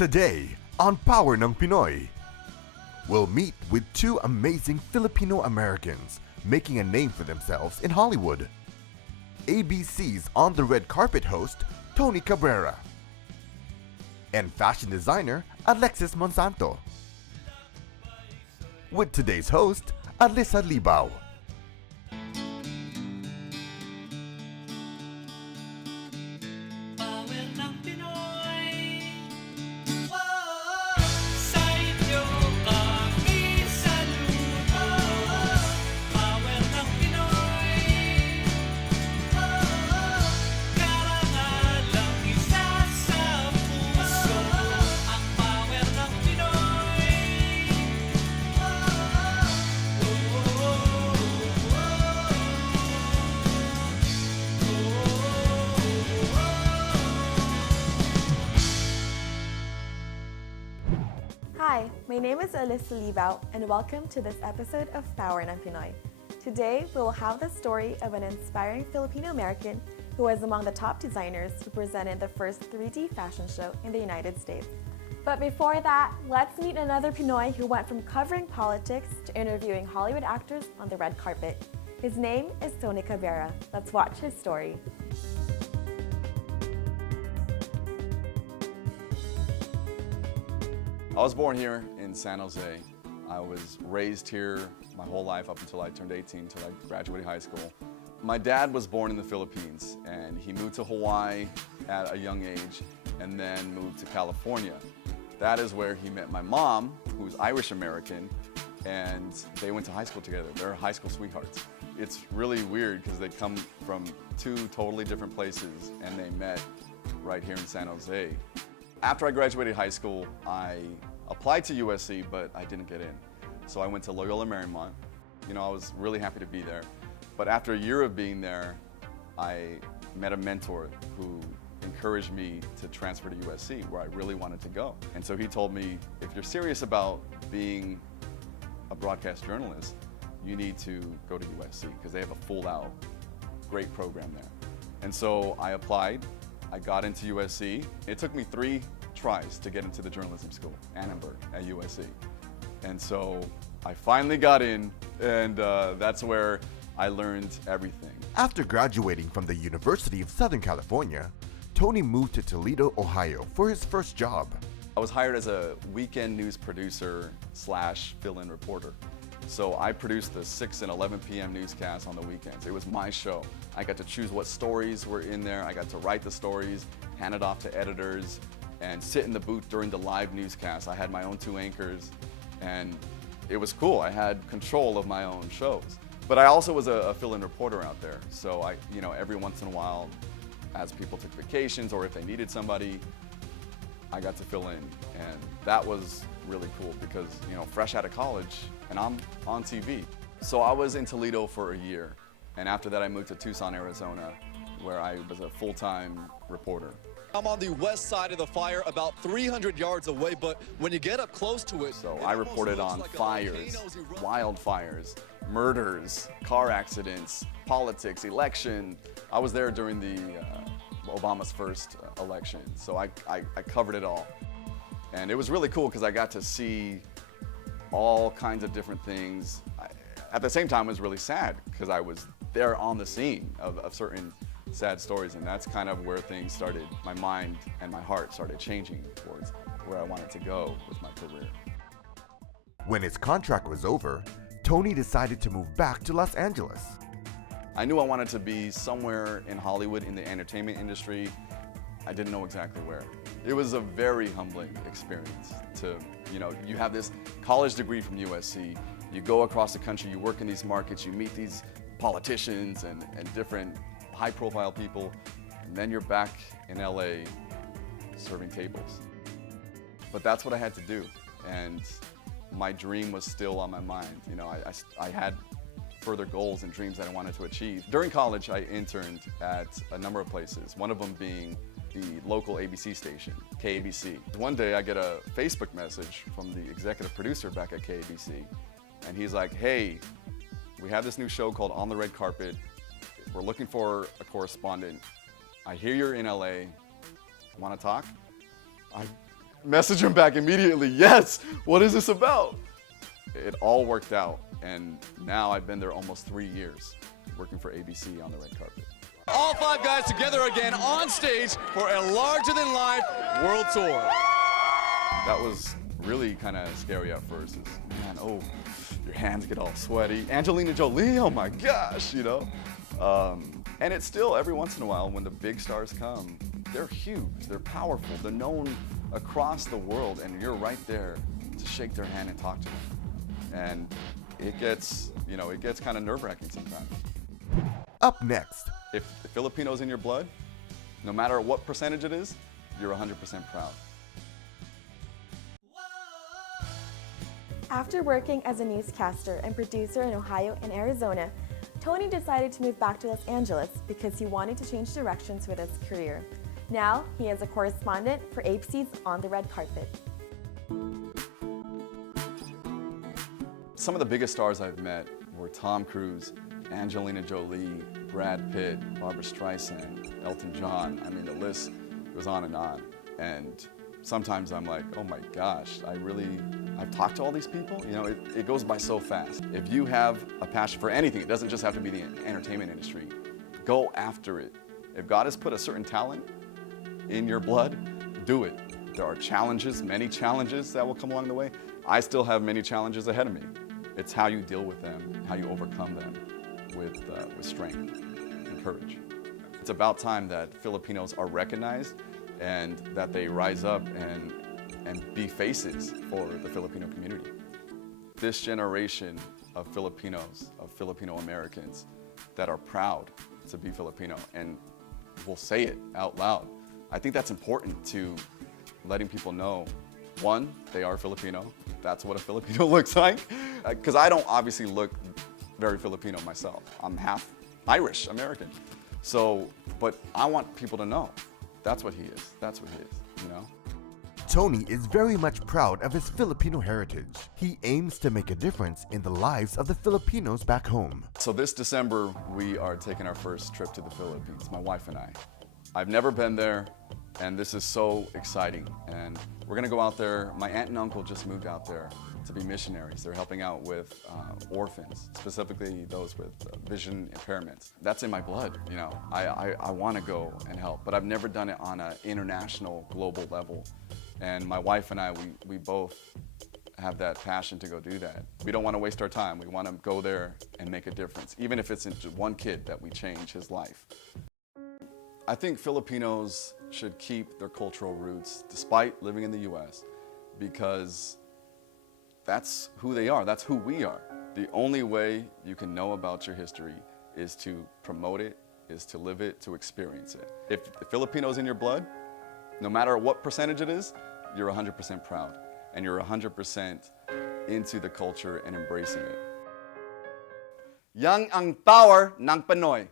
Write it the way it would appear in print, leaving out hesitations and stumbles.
Today, on Power ng Pinoy, we'll meet with two amazing Filipino Americans making a name for themselves in Hollywood. ABC's On the Red Carpet host, Tony Cabrera, and fashion designer, Alexis Monsanto. With today's host, Alyssa Libao. Hi, my name is Alyssa Libao and welcome to this episode of Power ng Pinoy. Today, we will have the story of an inspiring Filipino American who was among the top designers who presented the first 3D fashion show in the United States. But before that, let's meet another Pinoy who went from covering politics to interviewing Hollywood actors on the red carpet. His name is Tony Cabrera. Let's watch his story. I was born here in San Jose. I was raised here my whole life up until I turned 18, until I graduated high school. My dad was born in the Philippines, and he moved to Hawaii at a young age and then moved to California. That is where he met my mom, who's Irish American, and they went to high school together. They're high school sweethearts. It's really weird because they come from two totally different places and they met right here in San Jose. After I graduated high school, I applied to USC, but I didn't get in. So I went to Loyola Marymount. You know, I was really happy to be there. But after a year of being there, I met a mentor who encouraged me to transfer to USC, where I really wanted to go. And so he told me, if you're serious about being a broadcast journalist, you need to go to USC, because they have a full-out, great program there. And so I applied. I got into USC. It took me 3 tries to get into the journalism school, Annenberg, at USC. And so I finally got in, and that's where I learned everything. After graduating from the University of Southern California, Tony moved to Toledo, Ohio for his first job. I was hired as a weekend news producer / fill-in reporter. So I produced the 6 and 11 p.m. newscasts on the weekends. It was my show. I got to choose what stories were in there. I got to write the stories, hand it off to editors, and sit in the booth during the live newscast. I had my own 2 anchors, and it was cool. I had control of my own shows. But I also was a fill-in reporter out there. So every once in a while, as people took vacations or if they needed somebody, I got to fill in. And that was really cool because, fresh out of college, and I'm on TV. So I was in Toledo for a year. And after that, I moved to Tucson, Arizona, where I was a full-time reporter. I'm on the west side of the fire, about 300 yards away, but when you get up close to it... So I reported on fires, wildfires, murders, car accidents, politics, election. I was there during the Obama's first election, so I covered it all. And it was really cool because I got to see all kinds of different things. At the same time, it was really sad because I was there on the scene of certain sad stories, and that's kind of where things started. My mind and my heart started changing towards where I wanted to go with my career. When his contract was over, Tony decided to move back to Los Angeles. I knew I wanted to be somewhere in Hollywood in the entertainment industry. I didn't know exactly where. It was a very humbling experience to, you have this college degree from USC, you go across the country, you work in these markets, you meet these politicians and different high-profile people, and then you're back in LA serving tables. But that's what I had to do, and my dream was still on my mind. I had further goals and dreams that I wanted to achieve. During college, I interned at a number of places, one of them being the local ABC station, KABC. One day I get a Facebook message from the executive producer back at KABC, and he's like, hey, we have this new show called On the Red Carpet. We're looking for a correspondent. I hear you're in LA. Want to talk? message him back immediately, yes, what is this about? It all worked out, and now I've been there almost 3 years, working for ABC on the red carpet. All 5 guys together again on stage for a larger-than-life world tour. That was really kind of scary at first. It's, man, oh, your hands get all sweaty. Angelina Jolie, oh my gosh, you know? And it's still, every once in a while, when the big stars come, they're huge, they're powerful, they're known across the world, and you're right there to shake their hand and talk to them. And it gets, you know, it gets kind of nerve-wracking sometimes. Up next, If the Filipino's in your blood, no matter what percentage it is, you're 100% proud. After working as a newscaster and producer in Ohio and Arizona, Tony decided to move back to Los Angeles because he wanted to change directions with his career. Now, he is a correspondent for ABC's On the Red Carpet. Some of the biggest stars I've met were Tom Cruise, Angelina Jolie, Brad Pitt, Barbra Streisand, Elton John. I mean, the list goes on and on. And sometimes I'm like, oh my gosh, I've talked to all these people? You know, it goes by so fast. If you have a passion for anything, it doesn't just have to be the entertainment industry, go after it. If God has put a certain talent in your blood, do it. There are challenges, many challenges that will come along the way. I still have many challenges ahead of me. It's how you deal with them, how you overcome them with strength and courage. It's about time that Filipinos are recognized and that they rise up and be faces for the Filipino community. This generation of Filipinos, of Filipino Americans that are proud to be Filipino and will say it out loud. I think that's important to letting people know, one, they are Filipino. That's what a Filipino looks like. Because I don't obviously look very Filipino myself. I'm half Irish American. So, but I want people to know that's what he is. That's what he is, you know? Tony is very much proud of his Filipino heritage. He aims to make a difference in the lives of the Filipinos back home. So this December, we are taking our first trip to the Philippines, my wife and I. I've never been there, and this is so exciting. And we're gonna go out there. My aunt and uncle just moved out there to be missionaries. They're helping out with orphans, specifically those with vision impairments. That's in my blood, you know. I wanna go and help, but I've never done it on an international, global level. And my wife and I, we both have that passion to go do that. We don't wanna waste our time. We wanna go there and make a difference, even if it's in just one kid that we change his life. I think Filipinos should keep their cultural roots despite living in the US, because that's who they are, that's who we are. The only way you can know about your history is to promote it, is to live it, to experience it. If the Filipino's in your blood, no matter what percentage it is, you're 100% proud, and you're 100% into the culture and embracing it. Yang ang power ng Pinoy.